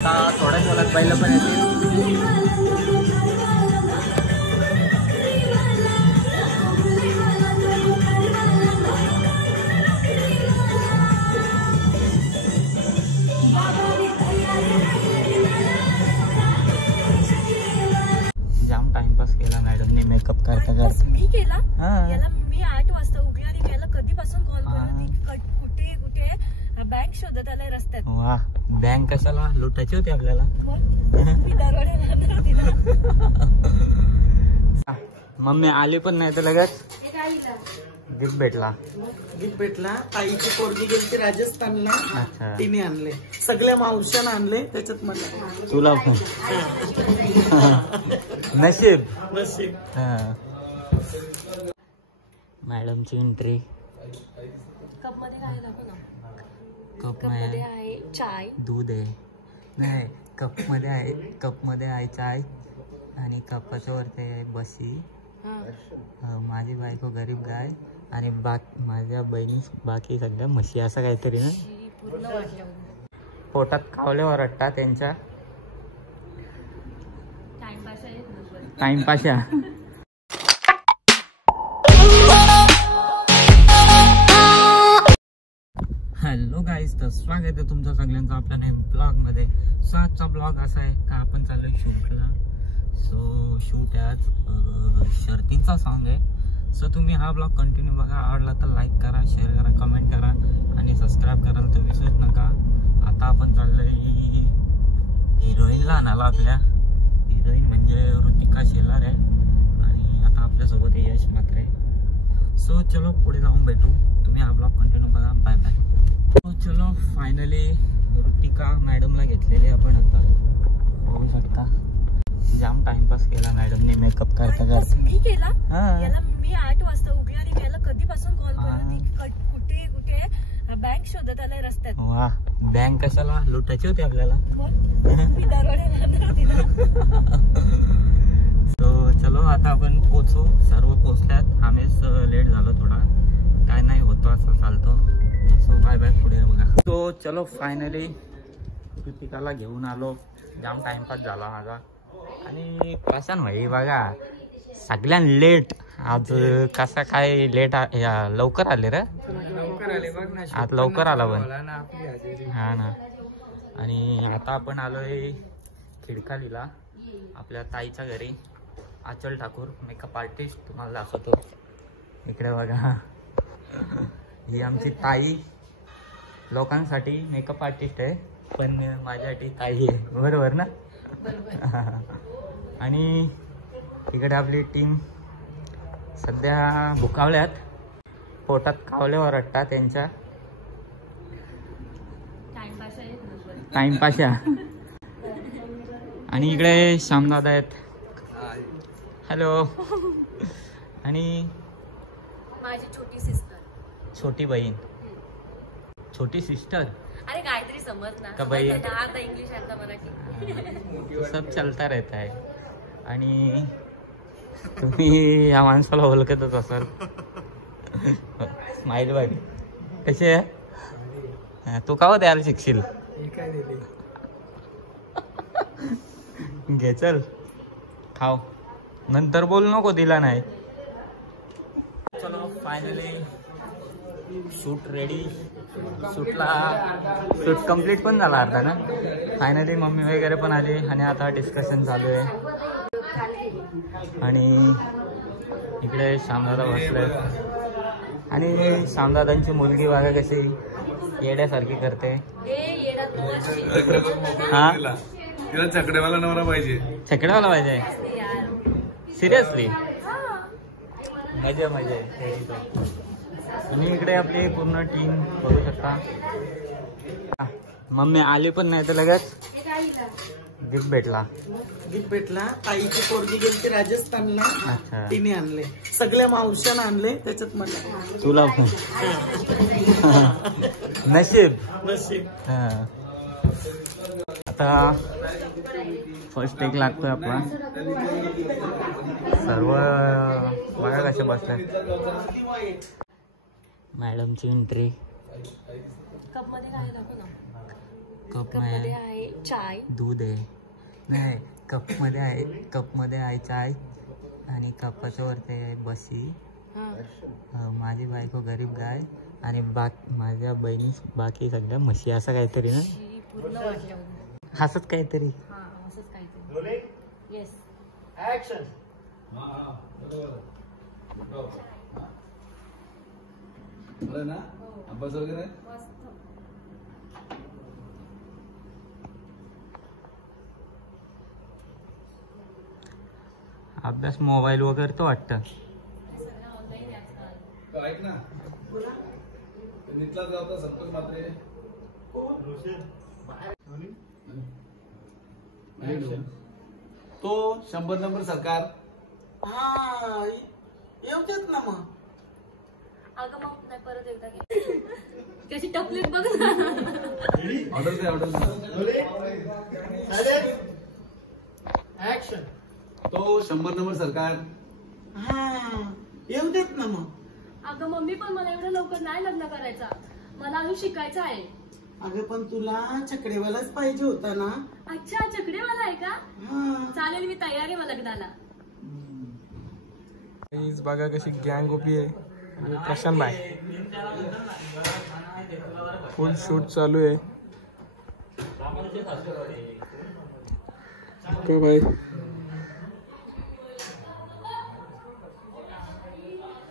थोड्याच वेळात बैल पण येतील. जाम टाइमपास केला मॅडमने मेकअप करता करता. मी केला याला. मी 8 वाजता उठली आणि मी याला कधीपासून कॉल करत कुठे कुठे बँक शोधत आलाय रस्त्यात. वा, बँक कशाला लुटायची होती आपल्याला. मम्मी आली पण नाही तर लगेच गिफ्ट भेटला. ताईची पोरगी गेली राजस्थानला, तिने आणले. सगळ्या मावशानं आणले त्याच्यात मला. तुला पण नशीब. मॅडमची एंट्री. कप मध्ये काय दाखव ना. कप मध्ये आहे चाय, दूध आहे. नाही, कप मध्ये आहे चाय आणि कपाच्या वरती आहे बसी. माझी बायको गरीब गाय आणि माझ्या बहिणी बाकी सगळ्या म्हशी, असं काहीतरी ना. पोटात खावले ओरडतात त्यांच्या. टाइमपास. हॅलो गाईज, तर स्वागत आहे तुमचं सगळ्यांचं आपल्या नेम ब्लॉग मध्ये. सो आजचा ब्लॉग असा आहे का आपण चाललोय शूटला. सो शूट आहे आज शर्तींचा सॉन्ग आहे. सो तुम्ही हा ब्लॉग कंटिन्यू बघा. आवडला तर लाईक करा, शेअर करा, कमेंट करा आणि सबस्क्राईब करायला तर विसरूच नका. आता आपण चाललोय हिरोईनला आणायला. आपल्या हिरोईन म्हणजे ऋतिका शेलार आहे आणि आता आपल्यासोबत यश म्हात्रे. सो चलो पुढे जाऊन भेटू. तुम्ही हा ब्लॉग कंटिन्यू बघा. Bye bye. सो चलो फायनली ऋतिका मॅडमला घेतलेले आपण. आता बघू शकता जाम टाइमपास केला मॅडमने मेकअप करता करता. मी केला याला. मी 8 वाजता उठली आणि मी याला कधीपासून कॉल करत कुठे कुठे बँक शोधत आलाय रस्त्यात. वा, बँक कशाला लुटायची होती आपल्याला. सो चलो आता आपण पोचू. सर्व पोचल्यात. आम्हीच लेट झालो थोडा. काय नाही होतो, असं चालतो. सो बाय बाय, पुढे बघा. सो चलो फायनली ऋतिकाला घेऊन आलो. जाम टाइमपास झाला माझा. आणि प्रशांत भाई बघा सगळ्यां लेट. आज कसा काय लेट लवकर आले रे. आज लवकर आला पण. हा ना. आणि आता आपण आलोय खिडकालीला आपल्या ताईच्या घरी. आचल ठाकूर मेकअप आर्टिस्ट तुम्हाला दाखवतो. इकडे बघा, ही आमची ताई. लोकांसाठी मेकअप आर्टिस्ट आहे पण माझ्यासाठी ताई आहे. बरोबर ना. आणि इकडे आपली टीम सध्या भुकावल्यात. पोटात खावले ओरडतात त्यांच्या. टाइमपास. आणि इकडे श्यामदादा आहेत. हॅलो. आणि माझी छोटी सिस्टर. छोटी बहीण. छोटी सिस्टर. अरे काहीतरी समज ना. का बहीण. आता इंग्लिश आता मराठी सब चलता रहता है. आणि तुम्ही या माणसाला ओळखतच असाल. स्माईल बाई कशी आहे. तू का द्यायला शिकशील. घे चल खाव, नंतर बोल नको दिला नाही. चलो finally shoot ready. Shoot complete पण झाला अर्धा ना. फायनली मम्मी वगैरे पण आली आणि आता डिस्कशन चालू आहे. आणि इकडे श्यामदादा बसले आणि श्यामदादांची मुलगी बघा कशी येड्यासारखी करते. हा, तिला चकडेवाला नवरा पाहिजे. चकडेवाला पाहिजे. सिरियसली मजा मजा. आणि इकडे आपली पूर्ण टीम बघू शकता. मम्मी आली पण नाही तर लगेच गिफ्ट भेटला. ताईची पोरगी गेली राजस्थानला, तिने आणले. सगळ्या मावशानं आणले त्याच्यात मला. तुला पण नशीब. आता फर्स्ट टेक लागतोय आपला. सर्व बघा कसे बसले. मॅडमची एंट्री. कप मध्ये काय दाखव ना. कप मध्ये में आहे चाय, दूध आहे, नाही कप मध्ये आहे चाय आणि कपाच्या वरती आहे बशी. माझी बायको गरीब गाय आणि माझ्या बहिणी बाकी सगळ्या म्हशी, असं काहीतरी ना, पूर्ण वाटलं. हसत काहीतरी. असंच काहीतरी. येस. ना अभ्यास वगैरे अभ्यास मोबाईल वगैरे तो वाटतं. ऐक ना, नीटला जाता संतोष मात्रे तो 100 नंबर सरकार. हा येऊ देत ना मग. अगं मग नाही, परत एकदा घे. त्याची टपलीत बघ ना. ऑर्डर दे. तो 100 नंबर सरकार. हा येऊ देत ना मग. अगं मम्मी, पण मला एवढं लवकर नाही लग्न करायचा, मला अजून शिकायचं आहे. अगं पण तुला चकडेवालाच पाहिजे होता ना. अच्छा, चकडेवाला आहे का? हा चालेल, मी तयार आहे मग लग्नाला. बघा कशी गँग उभी आहे. प्रशांत भाई फुल शूट चालू आहे. ओके भाई,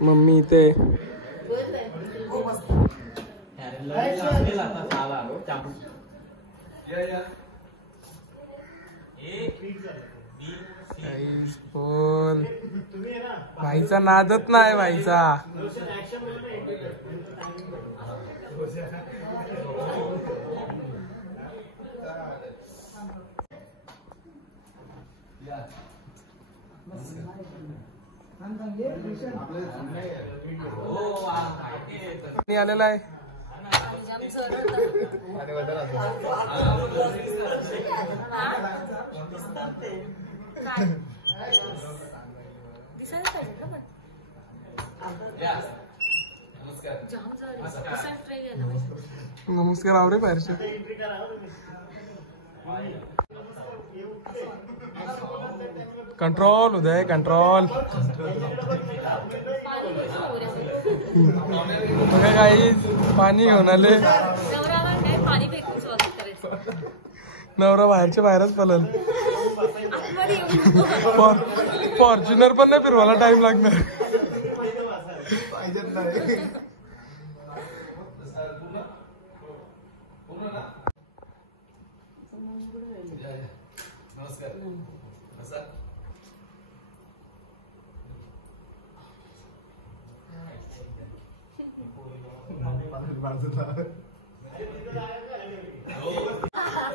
मम्मी इथे. पण भाईचा नादच नाही भाईचा. आलेला आहे. नमस्कार आवरे बाहेरचे. कंट्रोल उदय, कंट्रोल. बघा काही पाणी घेऊन आले. नवरा बाहेरच्या बाहेरच पळल. फॉर्च्युनर पण नाही फिरवायला टाइम लागणार.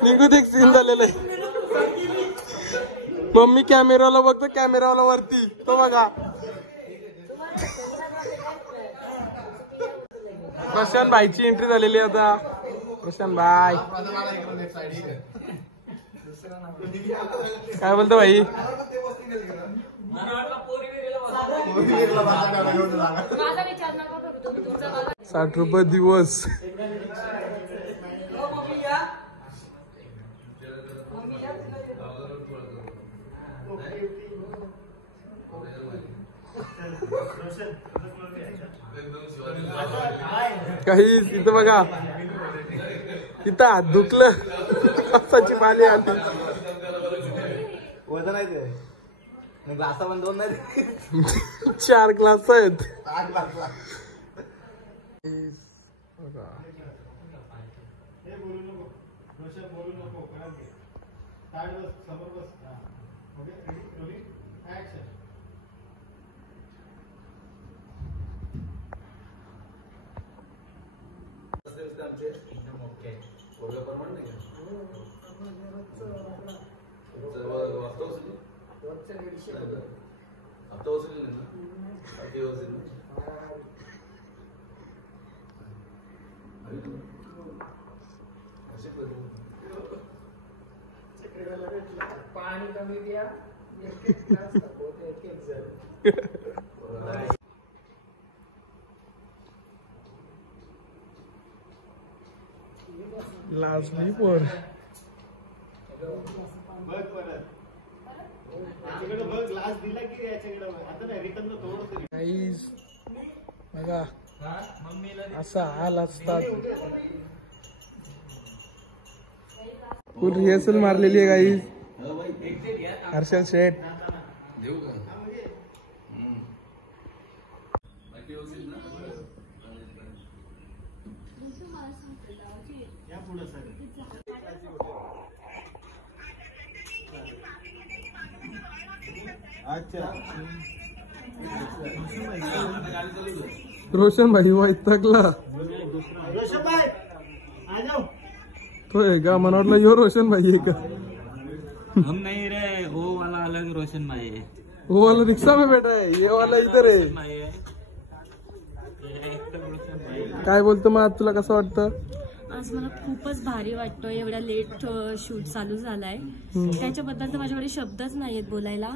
निघू दे, सीन झालेलं आहे. मम्मी कॅमेराला बघतो, कॅमेरावाला वरती तो बघा. प्रशांत भाईची एंट्री झालेली आता. प्रशांत भाई काय बोलतो भाई? 60 रुपये दिवस. काही इथं बघा, इथं हात दुखलं, पावसाची पाणी आली. वजन आहे ते ग्लास पण 2 नाही, 4 ग्लास आहेत. 8 ग्लास. पाणी कमी द्या. ग्लास नाही पोर बघा असा हाल असतात. फुल रिहर्सल मारलेली आहे गाईज. हर्षल शेठ रोशन भाई वैतागला. तो है का? मला वाटलं यो रोशन भाई आहे का? हम नहीं रे, वो वाला अलग रोशन भाई है. वो वाला रिक्षा में बैठा है, ये वाला इधर आहे. काय बोलतो मग तुला कसं वाटतं? आज मला खूपच भारी वाटतं. एवढा लेट शूट चालू झालाय त्याच्याबद्दल तर माझ्याकडे शब्दच नाहीयेत बोलायला.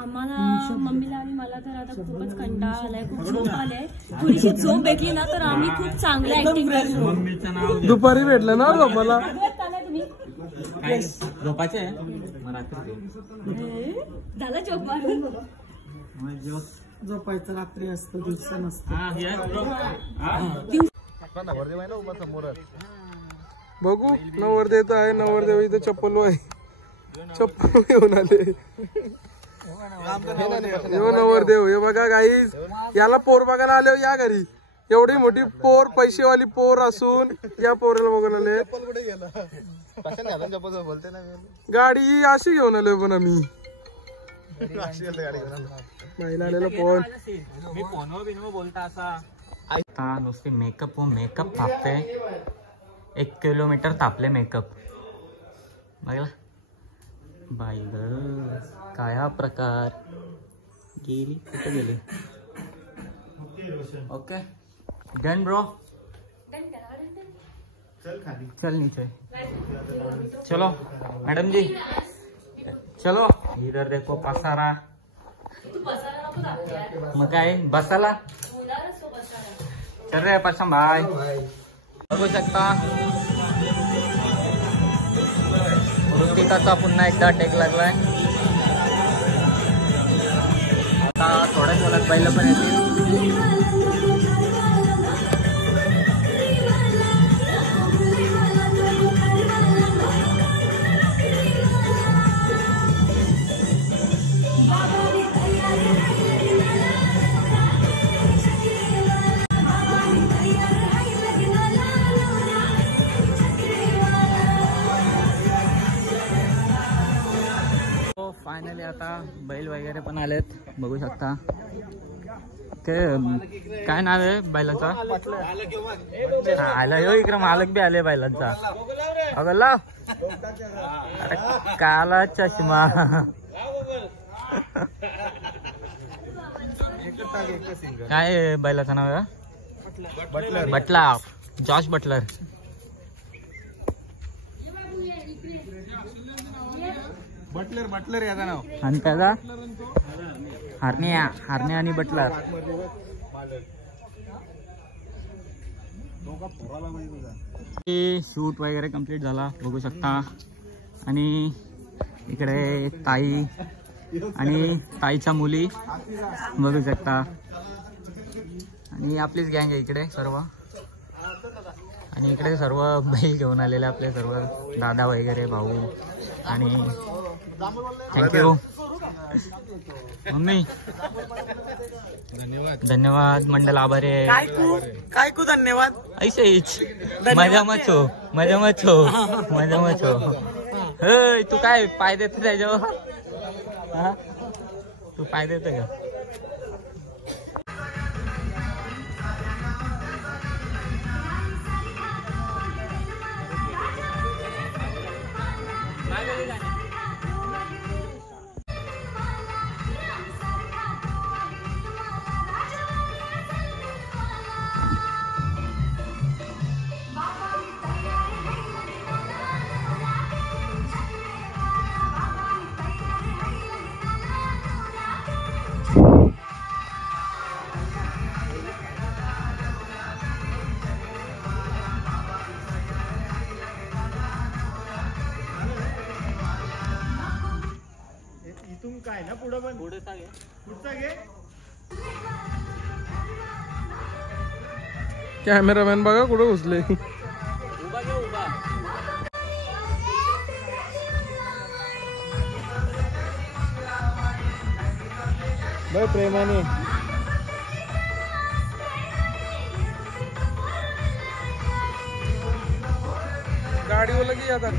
आम्हाला मम्मीला आणि मला तर आता खूपच कंटाळा आलाय, खूप झोप आलाय. थोडीशी झोप भेटली ना तर आम्ही खूप चांगलं ऍक्टिंग करू. मम्मीचं नाव दुपारी भेटलं ना झोपाला. तुम्ही काय झोपाचे झाला झोप मारून. झोपायचं रात्री असतं, दिवसा नसतं. बघू नवरदेव आहे. नवरदेव इथं चप्पल आहे, चप्पल घेऊन आले. नवरदेव हे बघा गाईज, याला पोर बघायला आले या घरी. एवढी मोठी पोर, पैसेवाली पोर असून या पोराला बघून आले. गाडी अशी घेऊन आलोय पण आम्ही. महिला आलेला फोन. मी फोनवर बिनवर बोलता असा. आता नुसती मेकअप व मेकअप तापते. 1 किलोमीटर तापले मेकअप. बघला बाई ग, काय हा प्रकार. गेली कुठे गेली. Okay done bro. चल नीचे. चलो मैडम जी चलो. इधर देखो पसारा. मग काय बसाला. चल रे पश्चिम भाई. बघू शकता ऋतिकाचा पुन्हा एकदा टेक लागलाय. आता थोड्याच वेळात बैल पण येतील. फायनली आता बैल वगैरे पण आलेत, बघू शकता. काय नाव आहे बैलाचा? आला यो इकडे मालक बी आले बैलांचा. अगला अरे काला चष्मा. काय बैलाचं नाव आहे? बटलर. Josh Butler. बटलर याचं नाव. आणि त्याचा हार्निया आणि बटलर. शूट वगैरे कंप्लीट झाला, बघू शकता. आणि इकडे ताई आणि ताईच्या मुली बघू शकता. आणि आपलीच गँग आहे इकडे सर्व. आणि इकडे सर्व बैल घेऊन आलेले आपले सर्व दादा वगैरे, भाऊ. आणि थँक्यू मम्मी. धन्यवाद मंडल, आभारी आहे. काय कू धन्यवाद. ऐसेच मजा मच हो. तू काय पाय देते त्याच्यावर? तू पाय देते का? कॅमेरामॅन बघा कुठं घुसले. बाय प्रेमाने गाडीवर लगी आता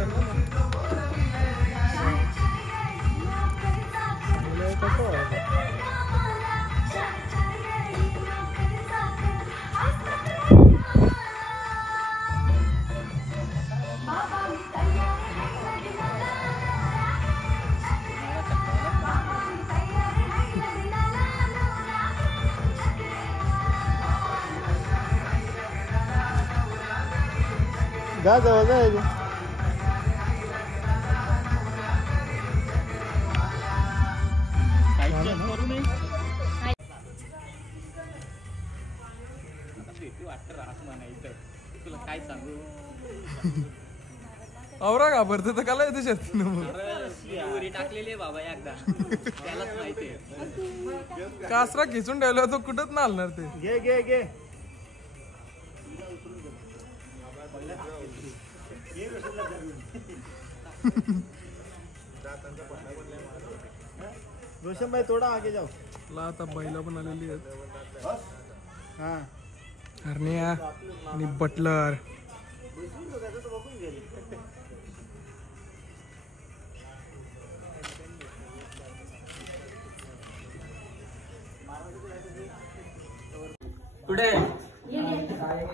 जा जवळ जायचं. तुला काय सांगू आवरा घाबरते तर काला येते शेती टाकलेली बाबा एकदा त्यालाच माहिती. कासरा खिचून ठेवला तो कुठंच ना हलणार ते. घे घे घे रोशन भाई थोड़ा आगे जाओ. आता बैला पण आलेली आहेत. हा हरण्या आणि बटलर. कुठे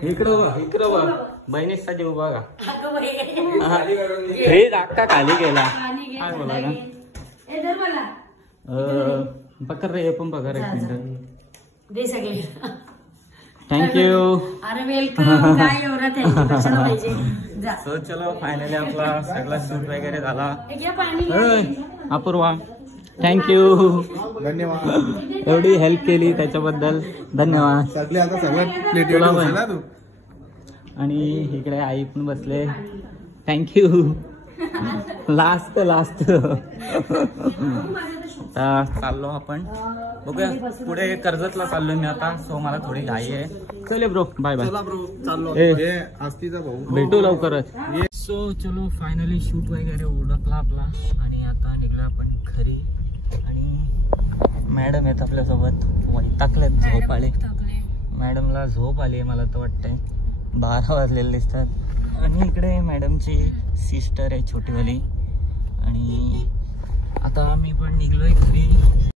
इकडं बघ बहिणीचा जीव बघा. हे धाकटा खाली गेला. काय बोला ना पकड रे पण पकड 1 मिनिट दे सगळे. थँक्यू. अरे वेलकम. काय एवढा थँक्यू कशाला पाहिजे. जा. सो चलो फायनली आपला सगळा शूट वगैरे झाला. घ्या पाणी. अपूर्वा थँक्यू. धन्यवाद. एवढी हेल्प केली त्याच्याबद्दल धन्यवाद. सगळे आता सगळ्यात तुला पण. आणि इकडे आई पण बसले. थँक्यू. लास्ट चाललो आपण बघूया पुढे. कर्जतला चाललोय मी आता. सो मला थोडी घाई आहे. चले ब्रो बाय बाय. आस्तीचा भाऊ भेटू लवकरच. सो चलो फायनली शूट वगैरे उडकला आपला आणि आता निघलो आपण घरी. आणि मॅडम आहेत आपल्यासोबत. वैतागलेत झोप आले. मॅडमला झोप आली मला तर वाटतंय 12 वाजलेले दिसतात. आणि इकडे मॅडमची सिस्टर आहे छोटीवाली. आणि आता मी पण निघलोय